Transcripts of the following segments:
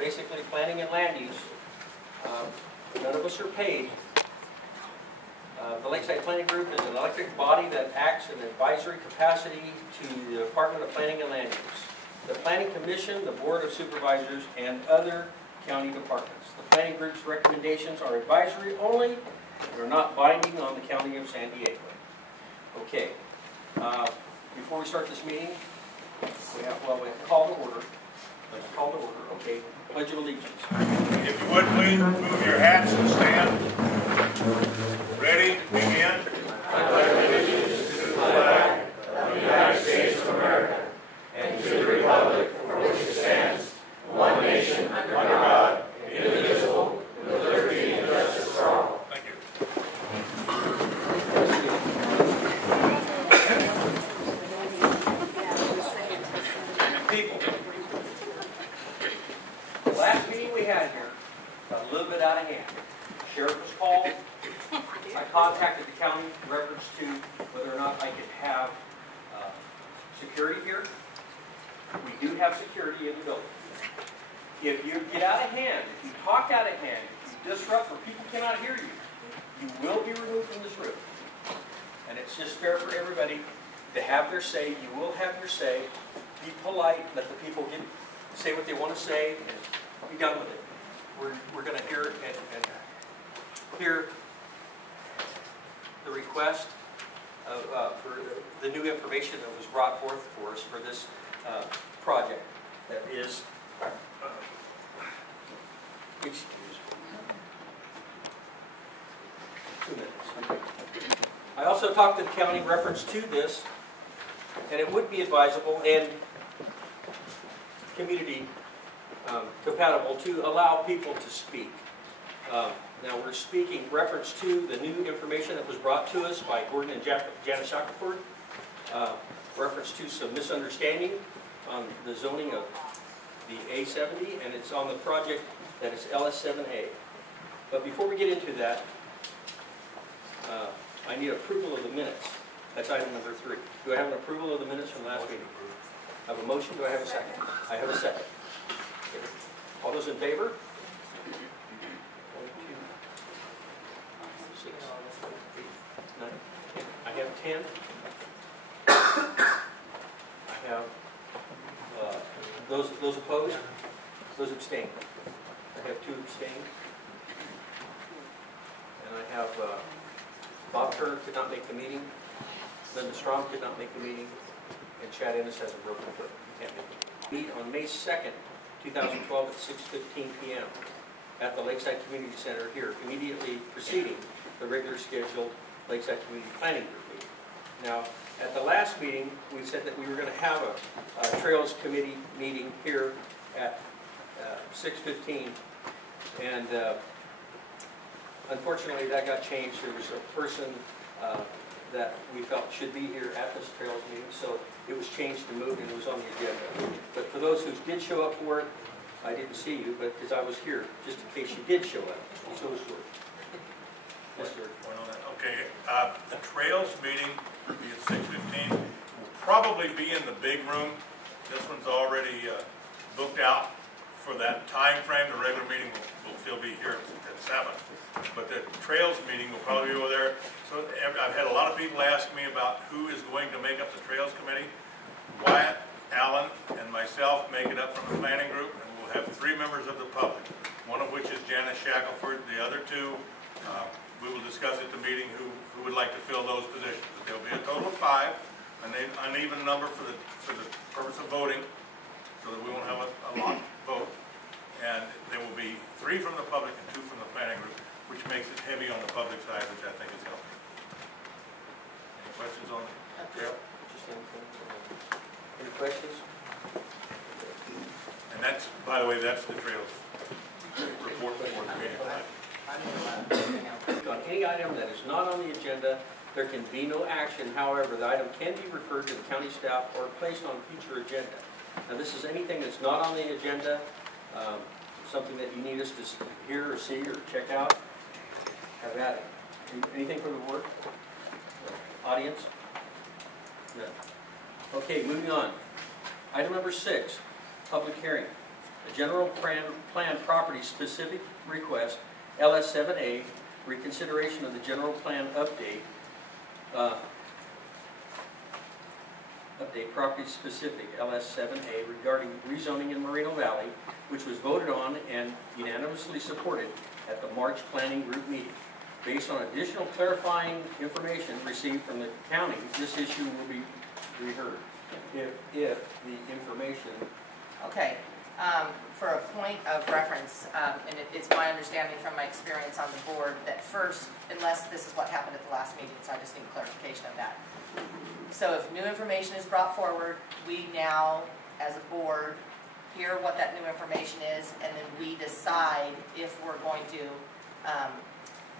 basically planning and land use. None of us are paid. The Lakeside Planning Group is an elected body that acts in advisory capacity to the Department of Planning and Land Use, the Planning Commission, the Board of Supervisors, and other county departments. The Planning Group's recommendations are advisory only and are not binding on the County of San Diego. Okay, before we start this meeting, we have to call to order. Let's call to order. Okay, Pledge of Allegiance. If you would please remove your hats and stand. Ready? Begin. I pledge allegiance to the flag of the United States of America and to the republic for which it stands, one nation, under God, indivisible, with liberty and justice for all. Thank you. People, the last meeting we had here got a little bit out of hand. Sheriff was called. I contacted the county in reference to whether or not I could have security here. We do have security in the building. If you get out of hand, if you talk out of hand, if you disrupt or people cannot hear you, you will be removed from this room. And it's just fair for everybody to have their say. You will have your say. Be polite. Let the people say what they want to say and be done with it. We're going to hear and hear the request for the new information that was brought forth for us for this project that is, excuse me, 2 minutes. I also talked to the county in reference to this, and it would be advisable and community compatible to allow people to speak. Now we're speaking reference to the new information that was brought to us by Gordon and Janice Shackelford, reference to some misunderstanding on the zoning of the A70, and it's on the project that is LS7A. But before we get into that, I need approval of the minutes. That's item number 3. Do I have an approval of the minutes from last meeting? I have a motion. Do I have a second? I have a second. Okay. All those in favor? 6, 8, 9, 10. I have 10. I have those opposed, those abstain. I have 2 abstain. And I have Bob Turner could not make the meeting, Linda Strom could not make the meeting, and Chad Ennis has a broken foot. He can't make it. Meet on May 2nd, 2012 at 6:15 p.m. at the Lakeside Community Center here, immediately preceding the regular scheduled Lakeside Community Planning Group meeting. Now, at the last meeting, we said that we were going to have a Trails Committee meeting here at 6:15, and unfortunately that got changed. There was a person that we felt should be here at this Trails meeting, so it was changed and moved, and it was on the agenda. But for those who did show up for it, I didn't see you, but because I was here, just in case you did show up. So was George. Yes, sir. Okay, the Trails meeting will be at 6:15. We'll probably be in the big room. This one's already booked out for that time frame. The regular meeting will still be here at 7. But the Trails meeting will probably be over there. So I've had a lot of people ask me about who is going to make up the Trails Committee. Wyatt, Allen, and myself make it up from the planning group, and we'll have 3 members of the public, one of which is Janice Shackelford. The other 2, we will discuss at the meeting who would like to fill those positions. But there'll be a total of 5, an uneven number for the purpose of voting, so that we won't have a long vote. And there will be 3 from the public and 2 from the planning group, which makes it heavy on the public side, which I think is healthy. Any questions on the trail? Any questions? And that's, by the way, that's the trails report before the meeting. On any item that is not on the agenda, there can be no action. However, the item can be referred to the county staff or placed on a future agenda. Now, this is anything that's not on the agenda, something that you need us to hear or see or check out. Have at it. Anything from the board? Audience? No. Okay, moving on. Item number 6, public hearing. a general plan property specific request, LS7A, reconsideration of the general plan update, update property specific, LS7A, regarding rezoning in Moreno Valley, which was voted on and unanimously supported at the March Planning Group meeting. Based on additional clarifying information received from the county, this issue will be reheard if the information. Okay, for a point of reference, and it's my understanding from my experience on the board that first, unless this is what happened at the last meeting, so I just need clarification of that. So if new information is brought forward, we now, as a board, hear what that new information is, and then we decide if we're going to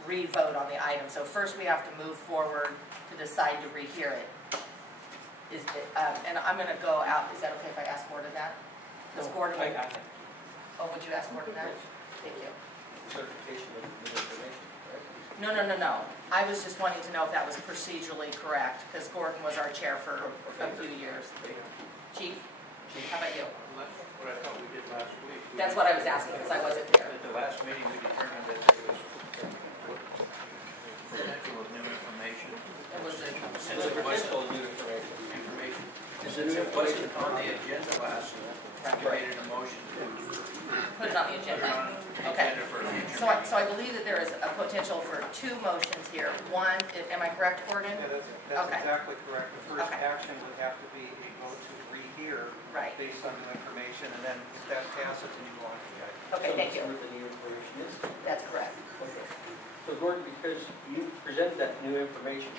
re-vote on the item. So first we have to move forward to decide to rehear it. And I'm going to go out. Is that okay if I ask more than that? Does Gordon? Oh, would you ask more than that? Thank you. Certification of new information, right? No. I was just wanting to know if that was procedurally correct, because Gordon was our chair for a few years. Chief, how about you? What I thought we did last week. That's what I was asking, because I wasn't there. At the last meeting, we determined that there was potential of new information. It was a Is it potential new information? Is it Since new it wasn't information? on the agenda last week, we made a motion to put it on the put it agenda. on the Okay. agenda for a future So meeting. I believe that there is a potential for two motions here. One, am I correct, Gordon? Yeah, that's Okay. exactly correct. The first Okay. action would have to be a vote to rehear Right. based on new information, and then if that passes, then you go on to the item. Okay, thank you. What the new information is? That's correct. Okay. So Gordon, because you presented that new information,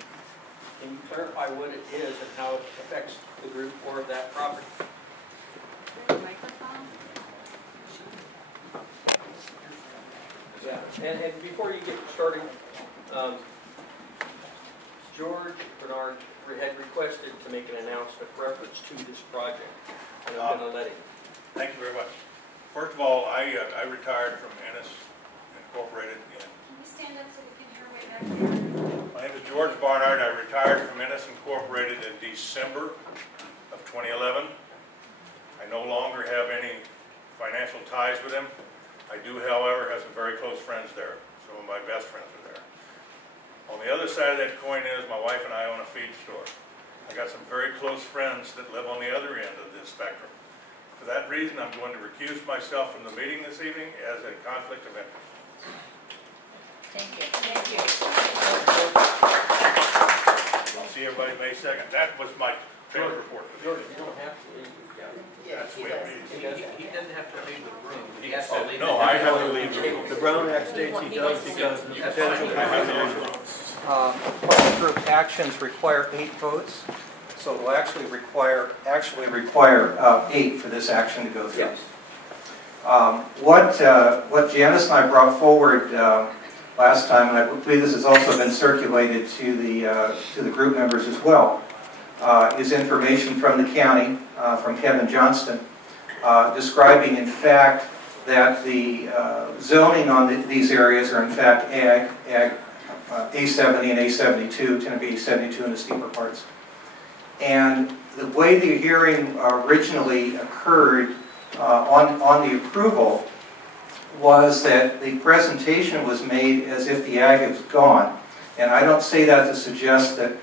can you clarify what it is and how it affects the group or that property? Yeah, and before you get started, George Bernard had requested to make an announcement reference to this project, and I'm going to let him. Thank you very much. First of all, I retired from Ennis Incorporated in. Can you stand up so we can hear way back there? My name is George Barnard. I retired from Ennis Incorporated in December of 2011. I no longer have any financial ties with them. I do, however, have some very close friends there. Some of my best friends are there. On the other side of that coin is my wife and I own a feed store. I got some very close friends that live on the other end of this spectrum. For that reason, I'm going to recuse myself from the meeting this evening as a conflict of interest. Thank you. Thank you. I'll see everybody May 2nd. That was my favorite report for George, the you don't have to leave. That's the way it reads. He doesn't have to leave the room. He has to leave. No, I have to leave the room. The Brown Act states he does because the That's potential fine. I have to leave the room. Public group actions require 8 votes, so it will actually require 8 for this action to go through. Yes. What Janice and I brought forward last time, and I believe this has also been circulated to the group members as well, is information from the county, from Kevin Johnston, describing in fact that the zoning on these areas are in fact ag, A70 and A72, tend to be A72 in the steeper parts. And the way the hearing originally occurred on the approval was that the presentation was made as if the ag is gone. And I don't say that to suggest that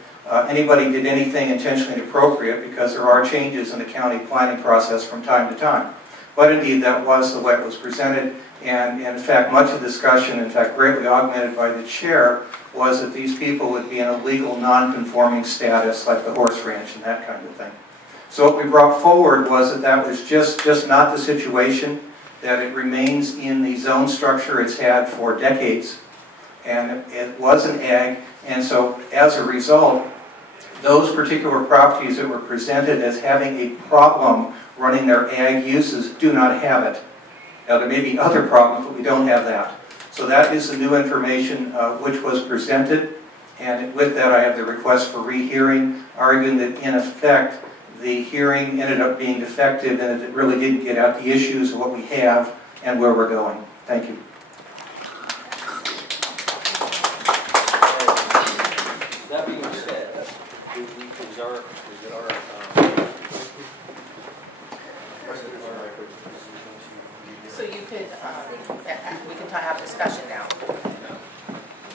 anybody did anything intentionally inappropriate, because there are changes in the county planning process from time to time. But indeed, that was the way it was presented. And in fact, much of the discussion, in fact greatly augmented by the chair, was that these people would be in a legal non-conforming status, like the horse ranch and that kind of thing. So what we brought forward was that that was just not the situation, that it remains in the zone structure it's had for decades, and it was an ag, and so as a result, those particular properties that were presented as having a problem running their ag uses do not have it. Now there may be other problems, but we don't have that. So that is the new information which was presented, and with that I have the request for rehearing, arguing that in effect the hearing ended up being defective and it really didn't get at the issues of what we have and where we're going. Thank you. That being said, is our So you could, we can have discussion now.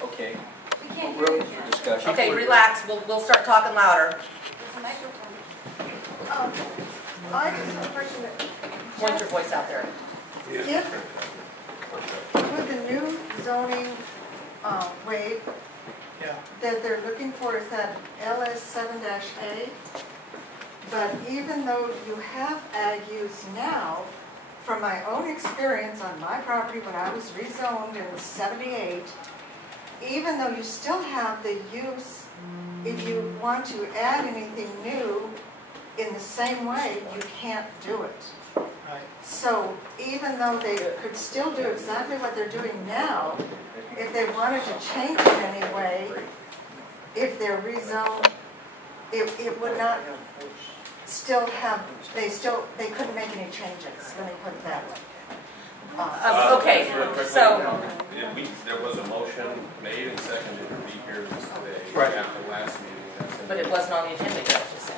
Okay, We can't hear you. discussion. Okay, relax, we'll start talking louder. There's a microphone. I just have a question that, Point your voice out there. if, with the new zoning waive that they're looking for is that LS 7-A, but even though you have ag use now, from my own experience on my property when I was rezoned in '78, even though you still have the use, if you want to add anything new in the same way, you can't do it. So even though they could still do exactly what they're doing now, if they wanted to change it anyway, if they're rezoned, it would not still have, they couldn't make any changes, let me put it that way. Okay, so, There was a motion made and seconded to be here today Right. at the last meeting. but it wasn't on the agenda yet, you said.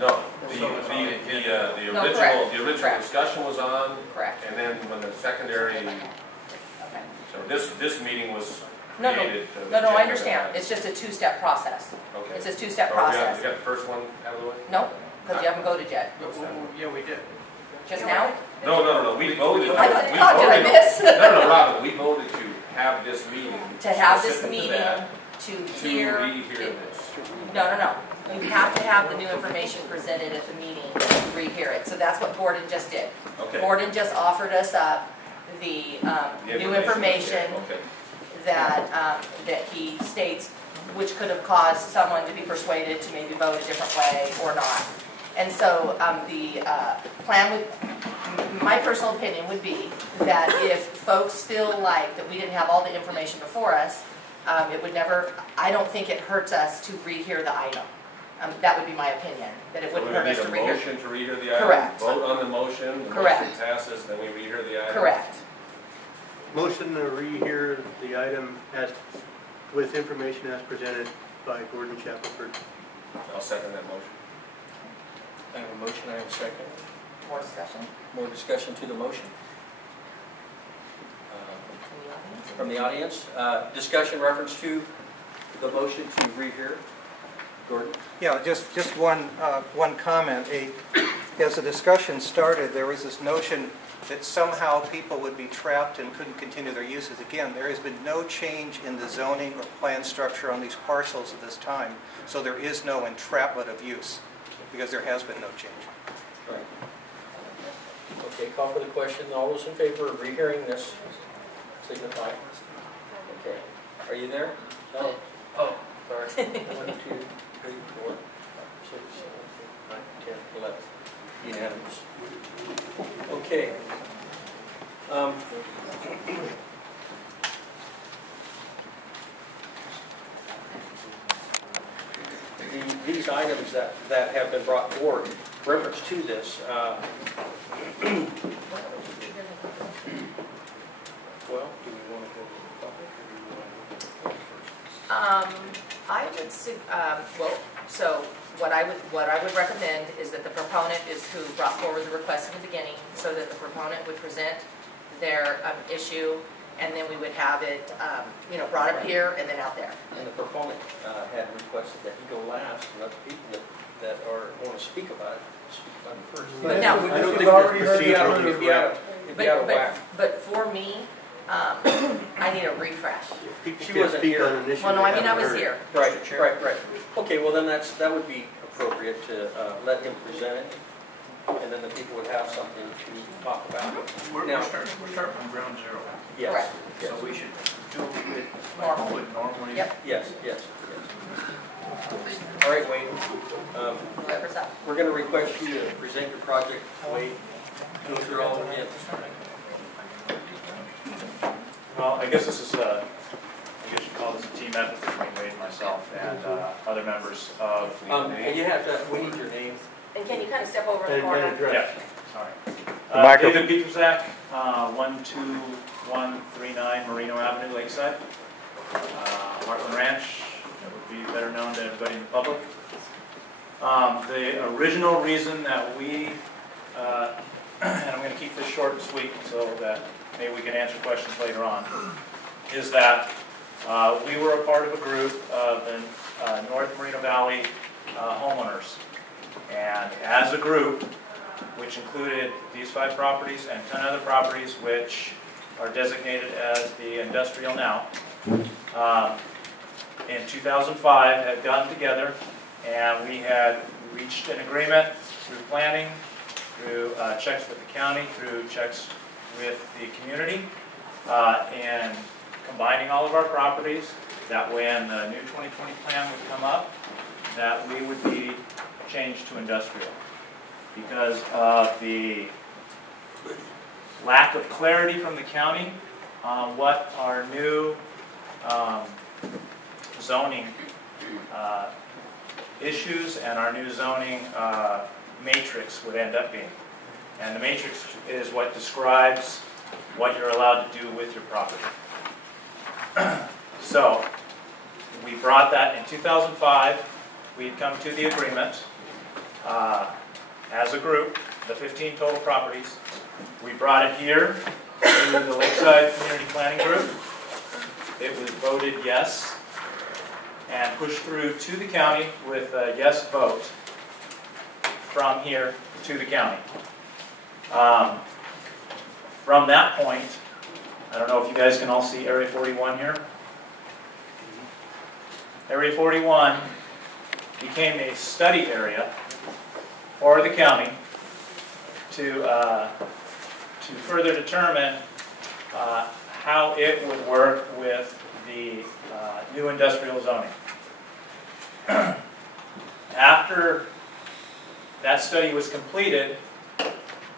No, the No, original, correct, the original correct. discussion was on, Correct. and then when the secondary, Okay. so this meeting was No, created. no, I understand. It's just a two-step process. Okay. It's a two-step So process. We got the first one out of the way? No, because you haven't voted yet. Yeah, we did. Just now? No, we voted. I thought, we God, did I voted- miss? No, Robin, we voted to have this meeting. To have this specific to meeting, that, to to hear. rehear this. No. You have to have the new information presented at the meeting to rehear it. So that's what Gordon just did. Okay. Gordon just offered us up the new information Okay. that he states, which could have caused someone to be persuaded to maybe vote a different way or not. And so the plan would, my personal opinion would be that if folks feel like that we didn't have all the information before us, it would never, I don't think it hurts us to rehear the item. That would be my opinion, that it wouldn't hurt us to So we rehear. need a motion to rehear the item? Correct. Vote on the motion. The Correct. motion passes, then we rehear the item? Correct. Motion to rehear the item as, with information as presented by Gordon Shackelford. I'll second that motion. I have a motion, I have a second. More discussion More discussion to the motion from the audience? from the audience. Discussion reference to the motion to rehear. Gordon? Yeah, just one comment. As the discussion started, there was this notion that somehow people would be trapped and couldn't continue their uses. Again, there has been no change in the zoning or plan structure on these parcels at this time, so there is no entrapment of use, because there has been no change. Right. Okay, call for the question. All those in favor of rehearing this, signify. Okay. Are you there? No? Oh, sorry. 1, 2, 3, 4, 5, 6, 7, 8, 9, 10, 11. Unanimous. Okay. These items that have been brought forward, reference to this, well, do we want to go to the public or do we want to go to the public first? I would, well, so what I would recommend is that the proponent is who brought forward the request in the beginning, so that the proponent would present their issue, and then we would have it, brought up here and then out there. And the proponent had requested that he go last and let the people that want to speak about it first. But now- I don't think procedurally it'd be out of whack. But for me, I need a refresh. People She can wasn't speak here. on an issue Well, no, they I mean, I haven't was heard. here. Right. Okay, well then that would be appropriate to let him present it, and then the people would have something to talk about. We're Now- starting from ground zero. Yes. Correct. Yes. So we should do it Normal. like we would normally. Yep. Yes. All right, Wayne. Whoever's up. We're going to request you to present your project, Wade. Go through all of it. Well, I guess this is I guess you call this a team effort between Wade and myself and other members of. And you have to, we need your name. And can you kind of step over in the And corner? address. Sorry. David Peterzak, 12139 Merino Avenue, Lakeside. Heartland Ranch, that would be better known to everybody in the public. The original reason that we, and I'm going to keep this short and this week so that maybe we can answer questions later on, is that we were a part of a group of the North Moreno Valley homeowners. And as a group, which included these 5 properties and 10 other properties which are designated as the industrial now, in 2005 had gotten together and we had reached an agreement through planning, through checks with the county, through checks with the community, and combining all of our properties, that when the new 2020 plan would come up, that we would be changed to industrial. Because of the lack of clarity from the county on what our new zoning issues and our new zoning matrix would end up being. And the matrix is what describes what you're allowed to do with your property. So, we brought that in 2005. We'd come to the agreement as a group, the 15 total properties. We brought it here to the Lakeside Community Planning Group. It was voted yes and pushed through to the county with a yes vote from here to the county. From that point, I don't know if you guys can all see Area 41 here. Area 41 became a study area for the county to further determine how it would work with the new industrial zoning. After that study was completed,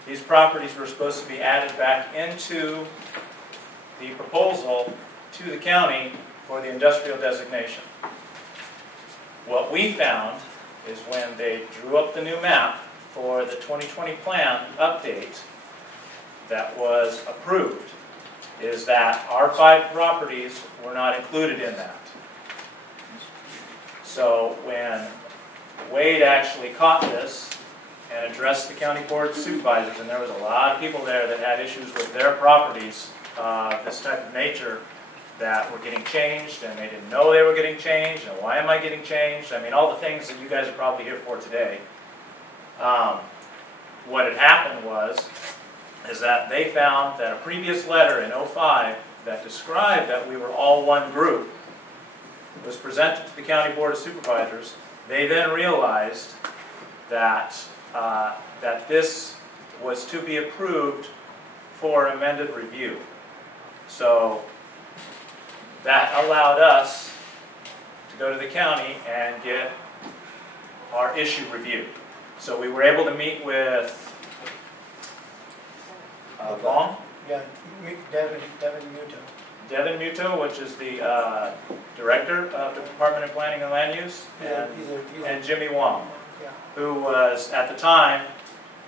these properties were supposed to be added back into the proposal to the county for the industrial designation. What we found is when they drew up the new map for the 2020 plan update that was approved, is that our 5 properties were not included in that. So when Wade actually caught this and addressed the county board of supervisors, and there was a lot of people there that had issues with their properties, this type of nature, that were getting changed, and they didn't know they were getting changed, and why am I getting changed? I mean, all the things that you guys are probably here for today. What had happened is that they found that a previous letter in 2005 that described that we were all one group was presented to the county board of supervisors. They then realized that that this was to be approved for amended review. So that allowed us to go to the county and get our issue reviewed. So we were able to meet with Long? Yeah, Devin Muto. Devin Muto, which is the director of the Department of Planning and Land Use, and Jimmy Wong, Yeah. who was at the time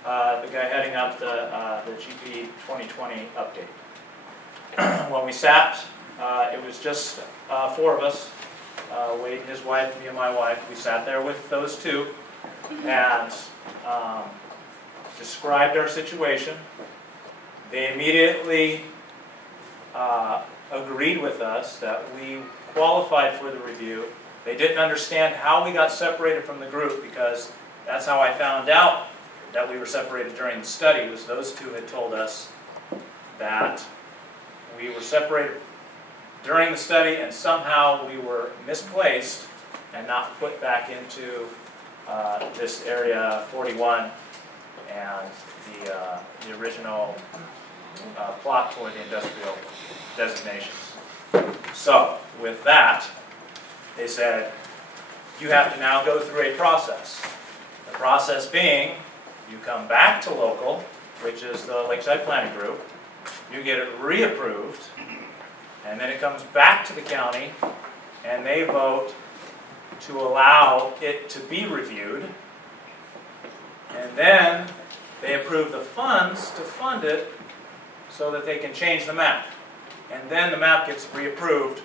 the guy heading up the GP 2020 update. When we sat, it was just 4 of us, Wade and his wife, me and my wife. We sat there with those 2 and described our situation. They immediately agreed with us that we qualified for the review. They didn't understand how we got separated from the group, because that's how I found out that we were separated during the study, was those 2 had told us that we were separated during the study and somehow we were misplaced and not put back into this area 41 and the original plot for the industrial designations. So, with that, they said, you have to now go through a process. The process being, you come back to local, which is the Lakeside Planning Group, you get it reapproved, and then it comes back to the county, and they vote to allow it to be reviewed, and then they approve the funds to fund it so that they can change the map. And then the map gets reapproved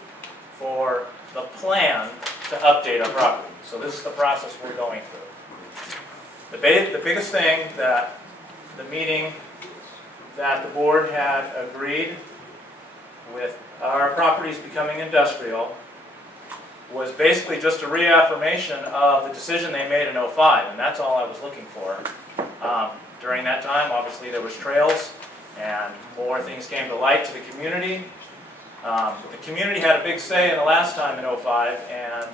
for the plan to update our property. So this is the process we're going through. The biggest thing that the meeting that the board had agreed with our properties becoming industrial was basically just a reaffirmation of the decision they made in '05, and that's all I was looking for. During that time, obviously there was trails, and more things came to light to the community. The community had a big say in the last time in '05, and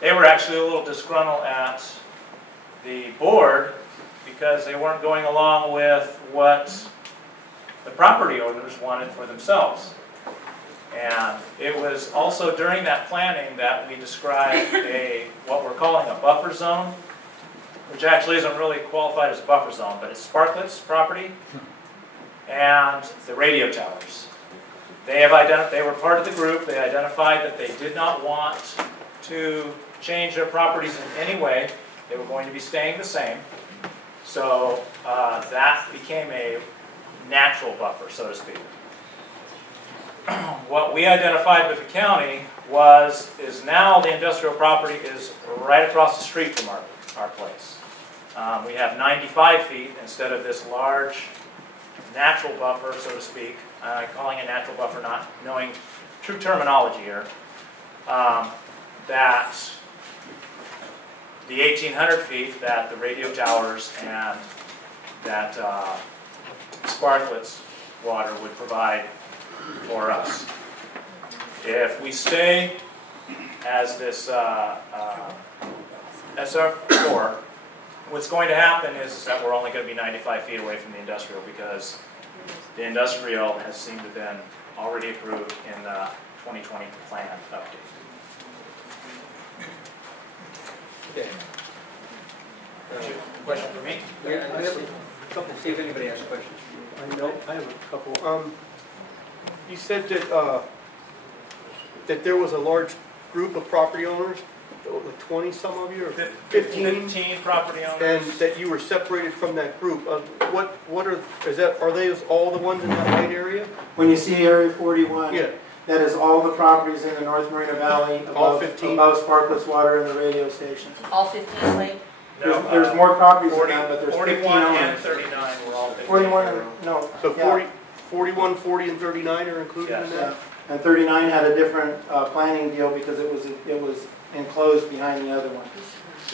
they were actually a little disgruntled at the board because they weren't going along with what the property owners wanted for themselves. And it was also during that planning that we described what we're calling a buffer zone, which actually isn't really qualified as a buffer zone, but it's Sparklet's property and the radio towers. They were part of the group. They identified that they did not want to change their properties in any way. They were going to be staying the same. So that became a natural buffer, so to speak. What we identified with the county is now the industrial property is right across the street from our place. We have 95 feet instead of this large natural buffer, so to speak. Calling it natural buffer, not knowing true terminology here. That the 1,800 feet that the radio towers and that Sparklet's water would provide for us. If we stay as this SR4, what's going to happen is that we're only going to be 95 feet away from the industrial because the industrial has seemed to have been already approved in the 2020 plan update. Okay. Question for me? Yeah, I have a couple. See if anybody has questions. I have a couple. You said that that there was a large group of property owners, like 20 some of you, or 15? 15 property owners. And that you were separated from that group. Are they all the ones in that white area? When you see Area 41, Yeah. that is all the properties in the North Marina Valley All above, 15? above Sparklet's water and the radio stations. All 15 Lane? No, There's more properties 40, than that, but there's 15 41 and owners. 39 were all 15. 41, no. So yeah. 41, 40, and 39 are included Yes. in that? Yeah. And 39 had a different planning deal because it was enclosed behind the other one.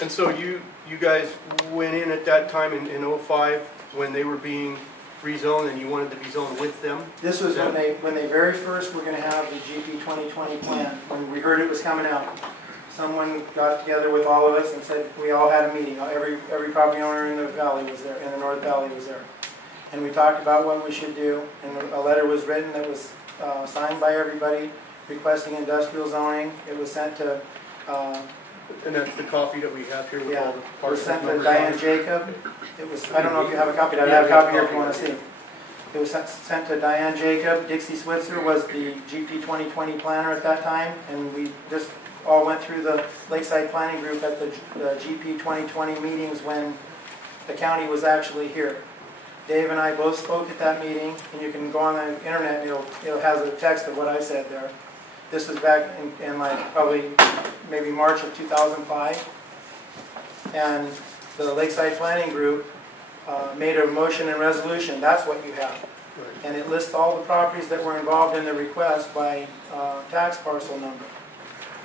And so you guys went in at that time in '05 when they were being rezoned and you wanted to be zoned with them? This was when they very first were going to have the GP 2020 plan. When we heard it was coming out, someone got together with all of us and said, we all had a meeting. Every property owner in the valley was there, in the North Valley was there. And we talked about what we should do, and a letter was written that was signed by everybody requesting industrial zoning. It was sent to and that's the copy that we have here with all the it was parcel sent to numbers Diane on it? Jacob. It was, I don't know if you have a copy. I have a copy here if you want to see. It was sent to Diane Jacob. Dixie Switzer was the GP 2020 planner at that time, and we just all went through the Lakeside Planning Group at the GP 2020 meetings when the county was actually here. Dave and I both spoke at that meeting, and you can go on the internet and it has a text of what I said there. This was back in like probably maybe March of 2005. And the Lakeside Planning Group made a motion and resolution. That's what you have. And it lists all the properties that were involved in the request by tax parcel number.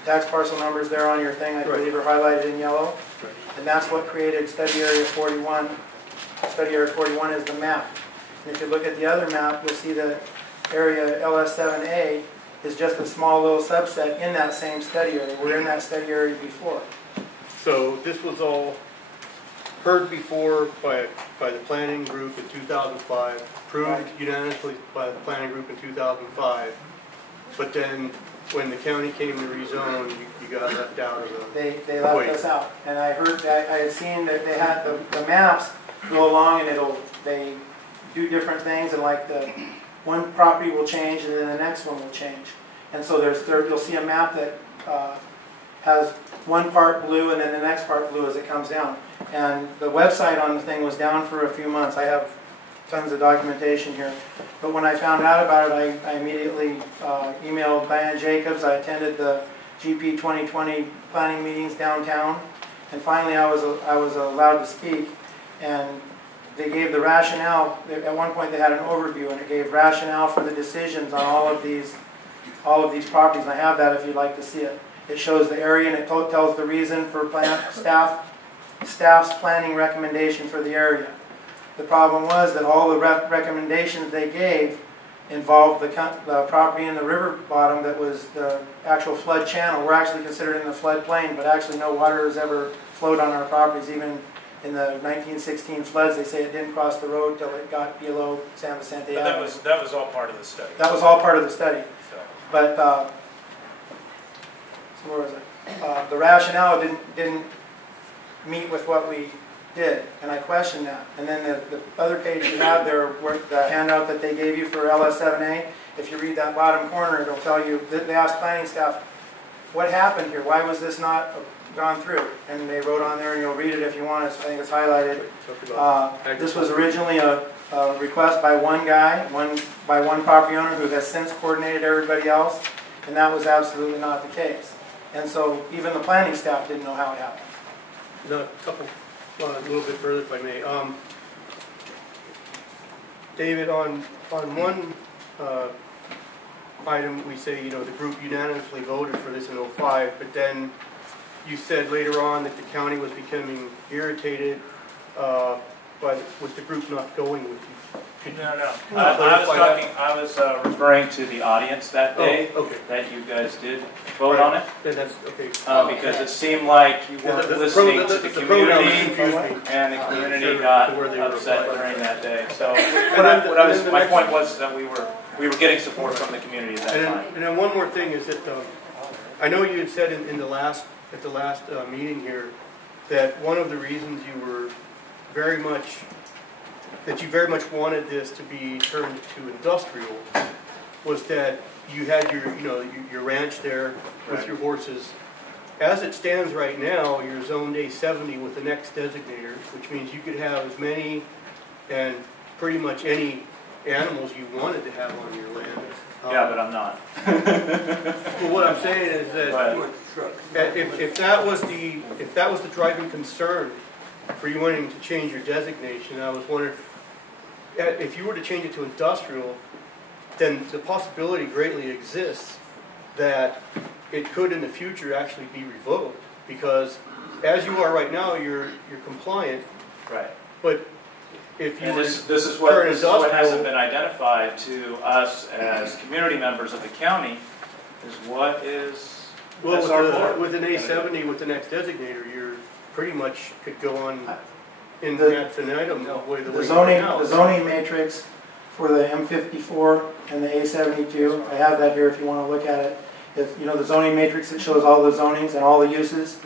Tax parcel numbers there on your thing, I believe, are highlighted in yellow. And that's what created Study Area 41. Study Area 41 is the map. And if you look at the other map, you'll see that area LS7A is just a small little subset in that same study area. We're in that study area before. So this was all heard before by the planning group in 2005, approved unanimously by the planning group in 2005, but then when the county came to rezone, you got left out of the... They left us out. And I had seen that they had the maps go along and they do different things, and like the one property will change and then the next one will change. And so you'll see a map that has one part blue and then the next part blue as it comes down. And the website on the thing was down for a few months. I have tons of documentation here. But when I found out about it, I immediately emailed Diane Jacobs. I attended the GP 2020 planning meetings downtown. And finally I was allowed to speak. And they gave the rationale, at one point they had an overview, and it gave rationale for the decisions on all of these properties, and I have that if you'd like to see it. It shows the area, and it tells the reason for staff's planning recommendation for the area. The problem was that all the recommendations they gave involved the property in the river bottom that was the actual flood channel. We're actually considered in the floodplain, but actually no water has ever flowed on our properties. Even in the 1916 floods, they say it didn't cross the road till it got below San Vicente But Avenue. that was all part of the study. That was all part of the study. So, But, so where was it? The rationale didn't meet with what we did, and I questioned that. And then the other page you have there, where the handout that they gave you for LS7A, if you read that bottom corner, it'll tell you, they asked planning staff, what happened here? Why was this not gone through? And they wrote on there, and you'll read it if you want, I think it's highlighted. This was originally a request by one guy, by one property owner who has since coordinated everybody else, and that was absolutely not the case. And so even the planning staff didn't know how it happened. A couple, a little bit further if I may. David, on one item, we say, the group unanimously voted for this in '05, but then you said later on that the county was becoming irritated with the group not going with you. no. I was referring to the audience that day. Oh, okay. That you guys did vote on it. Then that's okay. Because it seemed like you weren't listening to the community, confused me. and the community got upset during that day. So, my point was that we were getting support from the community at that time. And then one more thing is that I know you had said at the last meeting here that one of the reasons you very much wanted this to be turned to industrial was that you had your ranch there with your horses. As it stands right now, you're zoned A70 with the next designator, which means you could have as many and pretty much any animals you wanted to have on your land. Yeah, but I'm not. Well, what I'm saying is that if that was the driving concern for you wanting to change your designation, I was wondering if you were to change it to industrial, then the possibility greatly exists that it could in the future actually be revoked, because as you are right now, you're compliant. Right. But if you this is what hasn't been identified to us as community members of the county is with an A70 with the next designator, you're pretty much could go on in that infinitum the zoning matrix for the M54 and the A72. I have that here if you want to look at it. The zoning matrix that shows all the zonings and all the uses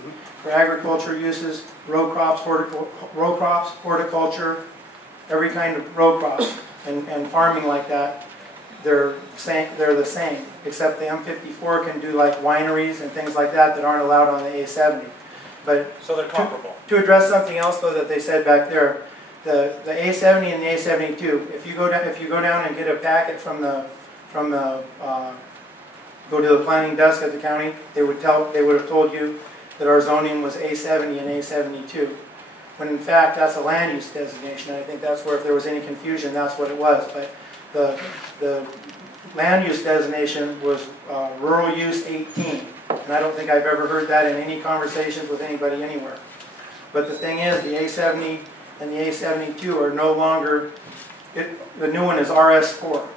for agriculture uses, row crops, horticulture, every kind of row crop and farming like that. They're the same, except the M54 can do like wineries and things like that aren't allowed on the A70. But so they're comparable. To address something else though that they said back there, the A70 and the A72. If you go down and get a packet from the go to the planning desk at the county, they would have told you that our zoning was A70 and A72. When in fact that's a land use designation. I think that's where, if there was any confusion, that's what it was. But the land use designation was rural use 18. And I don't think I've ever heard that in any conversations with anybody anywhere. But the thing is, the A70 and the A72 are no longer, the new one is RS4.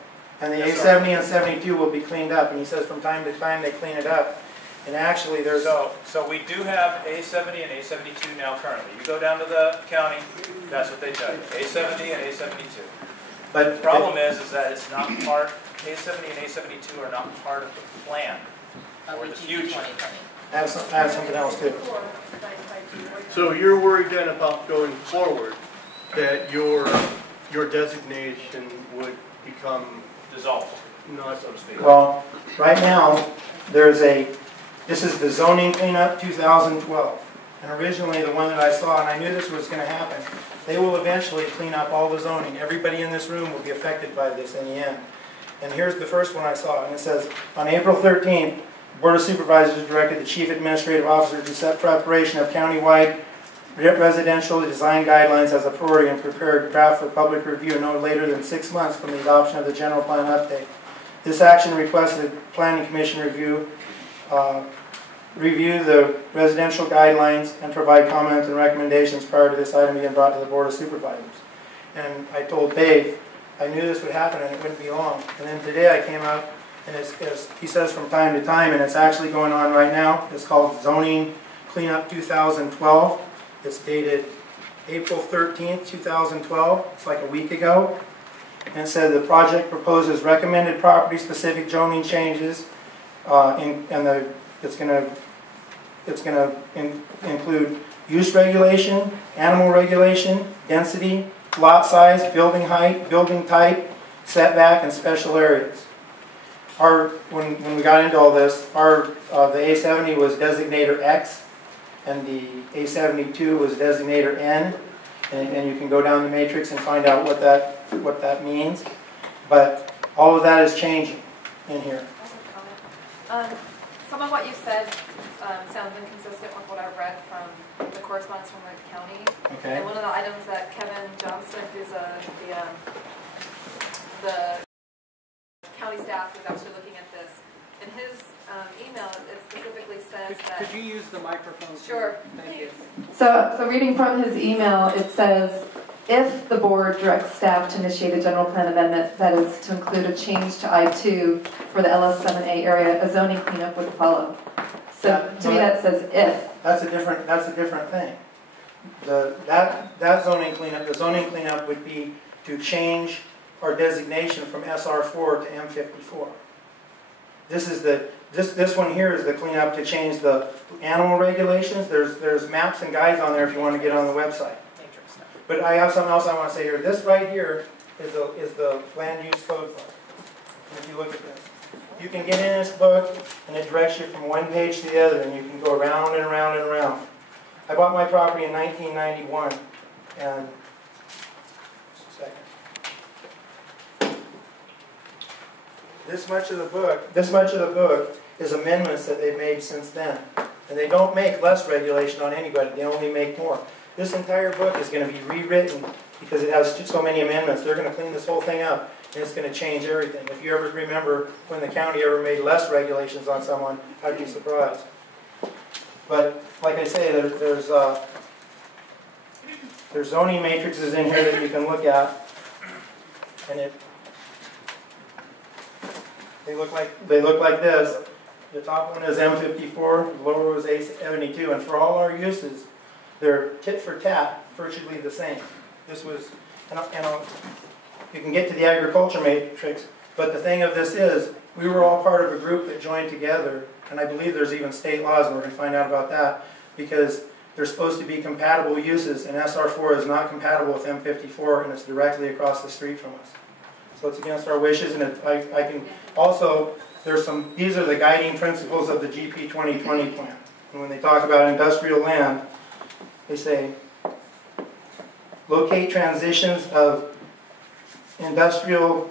And the A70 and 72 will be cleaned up. And he says from time to time they clean it up. And actually there's... So we do have A70 and A72 now currently. You go down to the county, that's what they tell you. A70 and A72. But the problem is that it's not part, A70 and A72 are not part of the plan or the future. I have something else too. So you're worried then about going forward that your designation would become dissolved, not so to speak. Well, right now this is the zoning cleanup 2012. And originally the one that I saw, and I knew this was going to happen, they will eventually clean up all the zoning. Everybody in this room will be affected by this in the end. And here's the first one I saw, and it says, on April 13th, the Board of Supervisors directed the Chief Administrative Officer to set preparation of countywide residential design guidelines as a priority and prepare a draft for public review no later than 6 months from the adoption of the general plan update. This action requested Planning Commission review the residential guidelines and provide comments and recommendations prior to this item being brought to the Board of Supervisors. And I told Dave, I knew this would happen and it wouldn't be long. And then today I came out, and it's he says from time to time, and it's actually going on right now. It's called Zoning Cleanup 2012. It's dated April 13th, 2012. It's like a week ago. And it said the project proposes recommended property-specific zoning changes, it's going to include use regulation, animal regulation, density, lot size, building height, building type, setback, and special areas. When we got into all this, the A70 was designator X, and the A72 was designator N, and you can go down the matrix and find out what that means. But all of that is changing in here. Some of what you said sounds inconsistent with what I've read from the correspondence from the county. Okay. And one of the items that Kevin Johnston, who's the county staff, was actually looking at this. In his email, it specifically says that... Could you use the microphone? Sure. Thank you. So reading from his email, it says, if the board directs staff to initiate a general plan amendment that is to include a change to I-2 for the LS7A area, a zoning cleanup would follow. So to me that says if. That's a different thing. That zoning cleanup, the zoning cleanup would be to change our designation from SR4 to M54. This one here is the cleanup to change the animal regulations. There's maps and guides on there if you want to get on the website. But I have something else I want to say here. This right here is the land use code book. If you look at this, you can get in this book and it directs you from one page to the other, and you can go around and around and around. I bought my property in 1991, and just a second. This much of the book is amendments that they've made since then, and they don't make less regulation on anybody. They only make more. This entire book is going to be rewritten because it has so many amendments. They're going to clean this whole thing up, and it's going to change everything. If you ever remember when the county ever made less regulations on someone, I'd be surprised. But like I say, there's zoning matrices in here that you can look at, and they look like this. The top one is M54, the lower was A72, and for all our uses, they're tit for tat, virtually the same. This was, you can get to the agriculture matrix, but the thing of this is, we were all part of a group that joined together, and I believe there's even state laws, and we're going to find out about that, because they're supposed to be compatible uses, and SR4 is not compatible with M54, and it's directly across the street from us. So it's against our wishes, and I can also, these are the guiding principles of the GP 2020 plan. And when they talk about industrial land, they say, locate transitions of industrial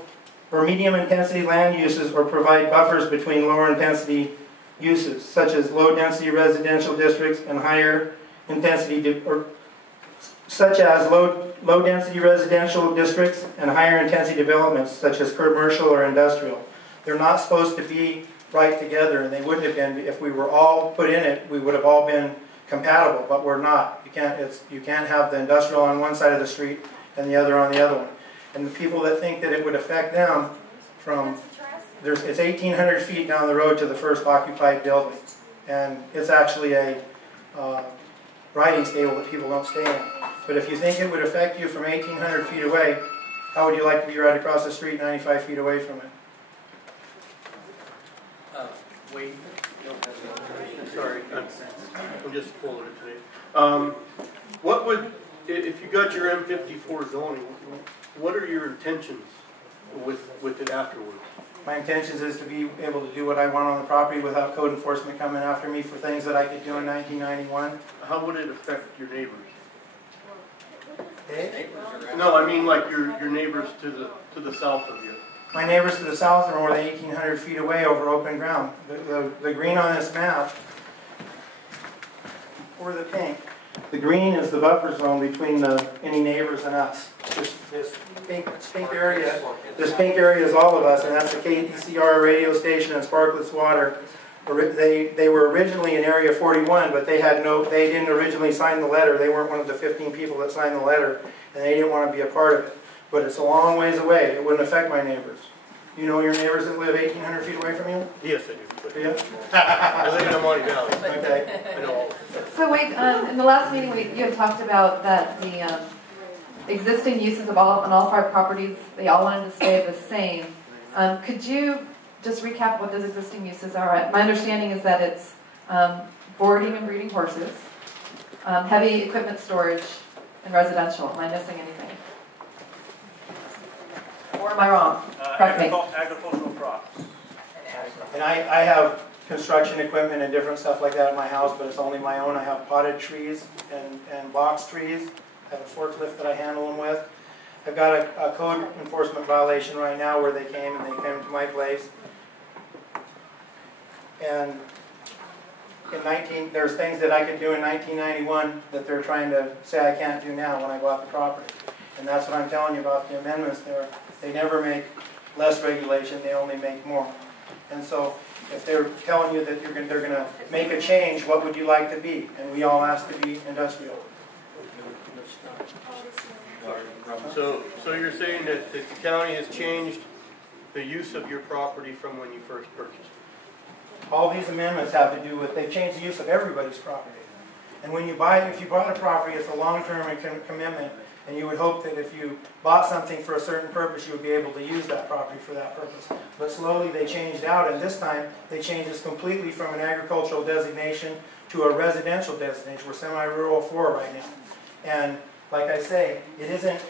or medium intensity land uses or provide buffers between lower intensity uses, such as low density residential districts and higher intensity, low density residential districts and higher intensity developments, such as commercial or industrial. They're not supposed to be right together, and they wouldn't have been if we were all put in it. We would have all been compatible, but we're not. You can't have the industrial on one side of the street and the other on the other one. And the people that think that it would affect them, it's 1,800 feet down the road to the first occupied building, and it's actually a riding stable that people don't stay in. But if you think it would affect you from 1,800 feet away, how would you like to be right across the street 95 feet away from it? Wait. Sorry, I'm just pulling it today. What would, if you got your M54 zoning, what are your intentions with it afterwards? My intentions is to be able to do what I want on the property without code enforcement coming after me for things that I could do in 1991. How would it affect your neighbors? Okay. No, I mean like your neighbors to the south of you. My neighbors to the south are more than 1,800 feet away over open ground. The green on this map, or the pink, The green is the buffer zone between any neighbors and us. This pink area is all of us, and that's the KECR radio station and Sparklets Water. They were originally in Area 41, but they didn't originally sign the letter. They weren't one of the 15 people that signed the letter, and they didn't want to be a part of it. But it's a long ways away. It wouldn't affect my neighbors. You know your neighbors that live 1,800 feet away from you? Yes, I do. Do you? I live in Amani Valley. Okay. I know all of it. So wait, in the last meeting, you had talked about that the existing uses on all 5 properties, they all wanted to stay the same. Could you just recap what those existing uses are? My understanding is that it's boarding and breeding horses, heavy equipment storage, and residential. Am I missing anything? Or am I wrong? Correct me. Agricultural crops. And I have construction equipment and different stuff like that at my house, but it's only my own. I have potted trees and box trees. I have a forklift that I handle them with. I've got a code enforcement violation right now where they came to my place. And there's things that I could do in 1991 that they're trying to say I can't do now when I bought the property. And that's what I'm telling you about the amendments there. They never make less regulation, they only make more. And so if they're telling you that they're going to make a change, what would you like to be? And we all ask to be industrial. So you're saying that the county has changed the use of your property from when you first purchased it? All these amendments have to do with, they've changed the use of everybody's property. And when if you bought a property, it's a long-term commitment, and you would hope that if you bought something for a certain purpose, you would be able to use that property for that purpose. But slowly they changed out, and this time they changed this completely from an agricultural designation to a residential designation. We're semi-rural 4 right now. And like I say, it isn't,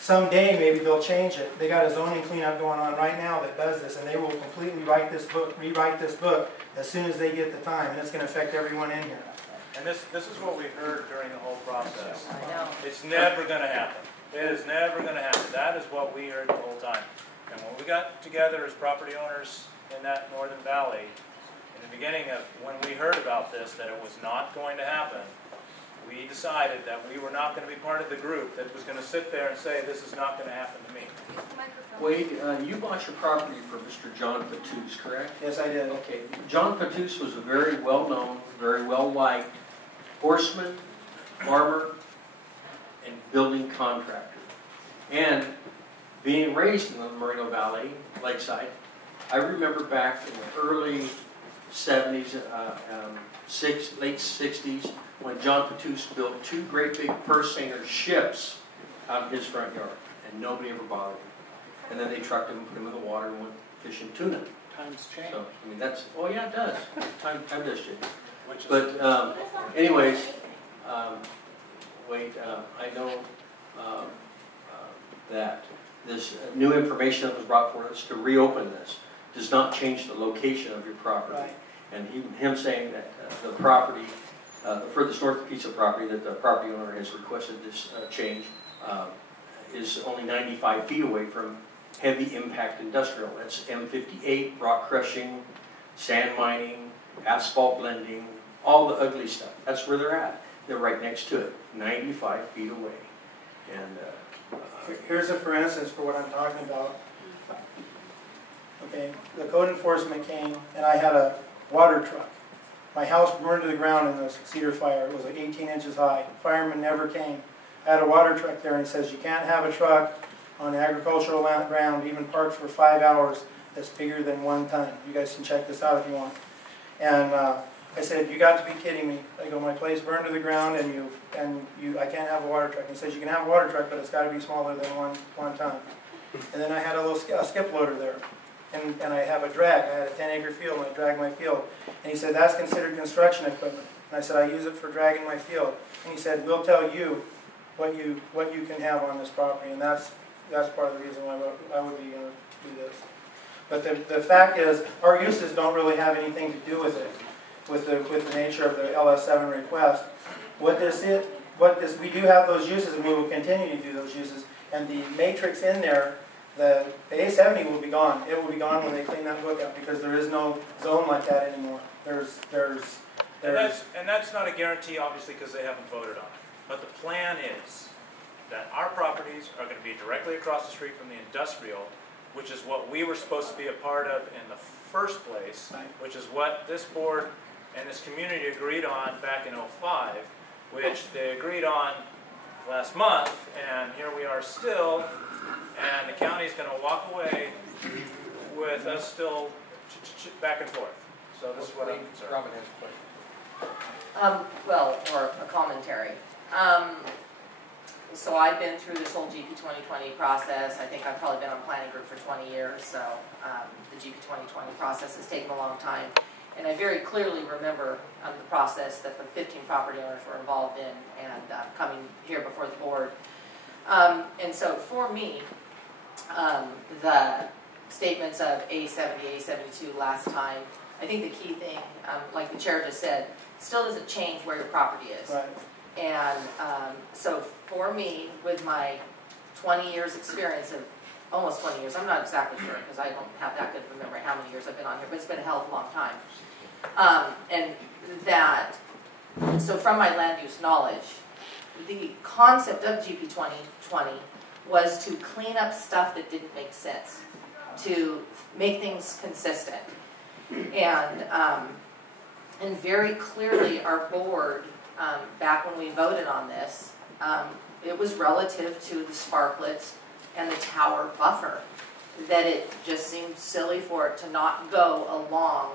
someday maybe they'll change it. They got a zoning cleanup going on right now that does this, and they will completely rewrite this book as soon as they get the time, and it's going to affect everyone in here. And this is what we heard during the whole process. I know. It's never going to happen. It is never going to happen. That is what we heard the whole time. And when we got together as property owners in that northern valley, in the beginning of when we heard about this, that it was not going to happen, we decided that we were not going to be part of the group that was going to sit there and say, this is not going to happen to me. Wade, you bought your property from Mr. John Patous, correct? Yes, I did. Okay. John Patous was a very well-known, very well-liked horseman, farmer, and building contractor. And being raised in the Moreno Valley, Lakeside, I remember back in the early 70s, late 60s, when John Patous built 2 great big purse seiner ships out in his front yard, and nobody ever bothered him. And then they trucked him and put him in the water and went fishing tuna. Times change. So, I mean, that's, oh yeah, it does. Time does change. But anyways, Wade, I know that this new information that was brought for us to reopen this does not change the location of your property. Right. And him saying that the property, the furthest north piece of property that the property owner has requested this change is only 95 feet away from heavy impact industrial. That's M58, rock crushing, sand mining, asphalt blending, all the ugly stuff. That's where they're at. They're right next to it, 95 feet away. And here's a for instance for what I'm talking about. Okay, the code enforcement came, and I had a water truck. My house burned to the ground in the cedar fire. It was like 18 inches high. Fireman never came. I had a water truck there, and he says you can't have a truck on agricultural ground, even parked for 5 hours, that's bigger than 1 ton. You guys can check this out if you want. And I said, you got to be kidding me. I go, my place burned to the ground, and I can't have a water truck. He says, you can have a water truck, but it's got to be smaller than one ton. And then I had a little skip loader there. And I have a drag. I had a 10-acre field, and I dragged my field. And he said, that's considered construction equipment. And I said, I use it for dragging my field. And he said, we'll tell you what you can have on this property. And that's part of the reason why I would be going to do this. But the fact is, our uses don't really have anything to do with it, with the nature of the LS7 request. We do have those uses, and we will continue to do those uses. And the matrix in there, the A70 will be gone. It will be gone when they clean that book up, because there is no zone like that anymore. And that's not a guarantee, obviously, because they haven't voted on it. But the plan is that our properties are going to be directly across the street from the industrial, which is what we were supposed to be a part of in the first place, which is what this board and this community agreed on back in '05, which they agreed on last month, and here we are still, and the county's going to walk away with us still back and forth. So this is what I'm concerned. Robin has a question. Well, or a commentary. So I've been through this whole GP 2020 process. I think I've probably been on planning group for 20 years, so the GP 2020 process has taken a long time. And I very clearly remember the process that the 15 property owners were involved in and coming here before the board. And so for me, the statements of A70, A72 last time, I think the key thing, like the chair just said, still doesn't change where your property is. Right. And so for me, with my 20 years experience of, almost 20 years, I'm not exactly sure because I don't have that good of a memory how many years I've been on here, but it's been a hell of a long time. And that, so from my land use knowledge, the concept of GP 2020 was to clean up stuff that didn't make sense, to make things consistent. And very clearly our board, back when we voted on this, it was relative to the sparklets and the tower buffer, that it just seemed silly for it to not go along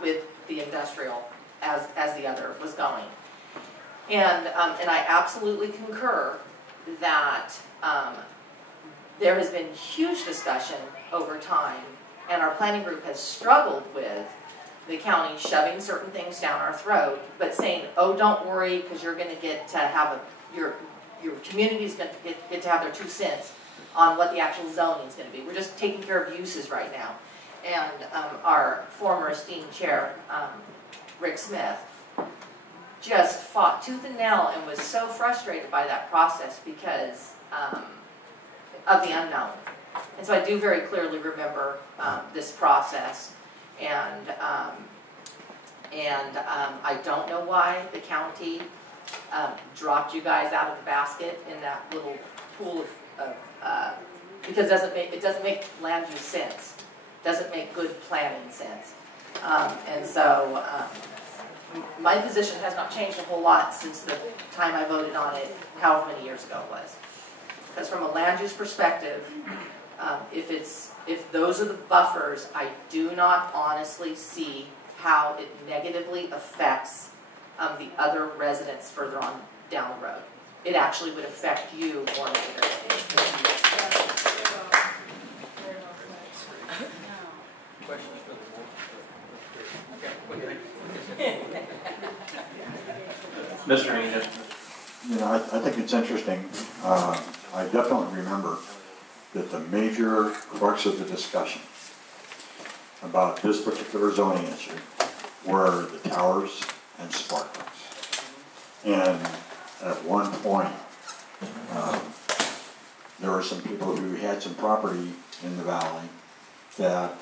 with the industrial as the other was going. And I absolutely concur that there has been huge discussion over time, and our planning group has struggled with the county shoving certain things down our throat, but saying, oh, don't worry, because you're going to get to have your community's going to get to have their 2 cents on what the actual zoning is going to be. We're just taking care of uses right now. And our former esteemed chair, Rick Smith, just fought tooth and nail and was so frustrated by that process because of the unknown. And so I do very clearly remember this process. And I don't know why the county dropped you guys out of the basket in that little pool of because it doesn't make land use sense. Doesn't make good planning sense. And so my position has not changed a whole lot since the time I voted on it, however many years ago it was. Because from a land use perspective, if those are the buffers, I do not honestly see how it negatively affects the other residents further on down the road. It actually would affect you more negatively. Questions for the board? Okay. Mr. Enid. You know, I think it's interesting. I definitely remember that the major crux of the discussion about this particular zoning issue were the towers and sparklets. And at one point, there were some people who had some property in the valley that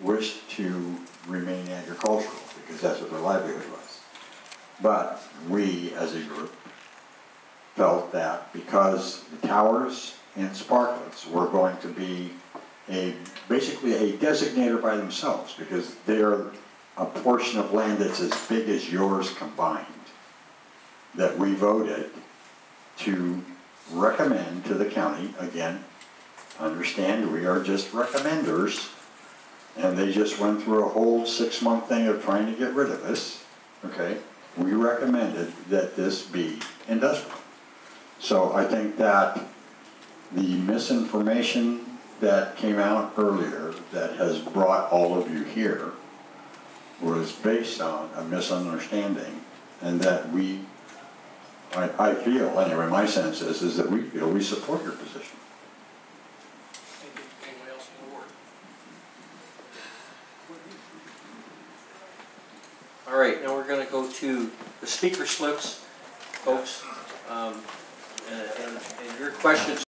wished to remain agricultural because that's what their livelihood was. But we, as a group, felt that because the towers and sparklets were going to be basically a designator by themselves because they're a portion of land that's as big as yours combined, that we voted to recommend to the county, again, understand we are just recommenders, and they just went through a whole 6-month thing of trying to get rid of this, okay? We recommended that this be industrial. So I think that the misinformation that came out earlier that has brought all of you here was based on a misunderstanding, and that I feel, anyway, my sense is that we feel we support your position. Anyone else on the board? All right, now we're going to go to the speaker slips, folks, and your questions.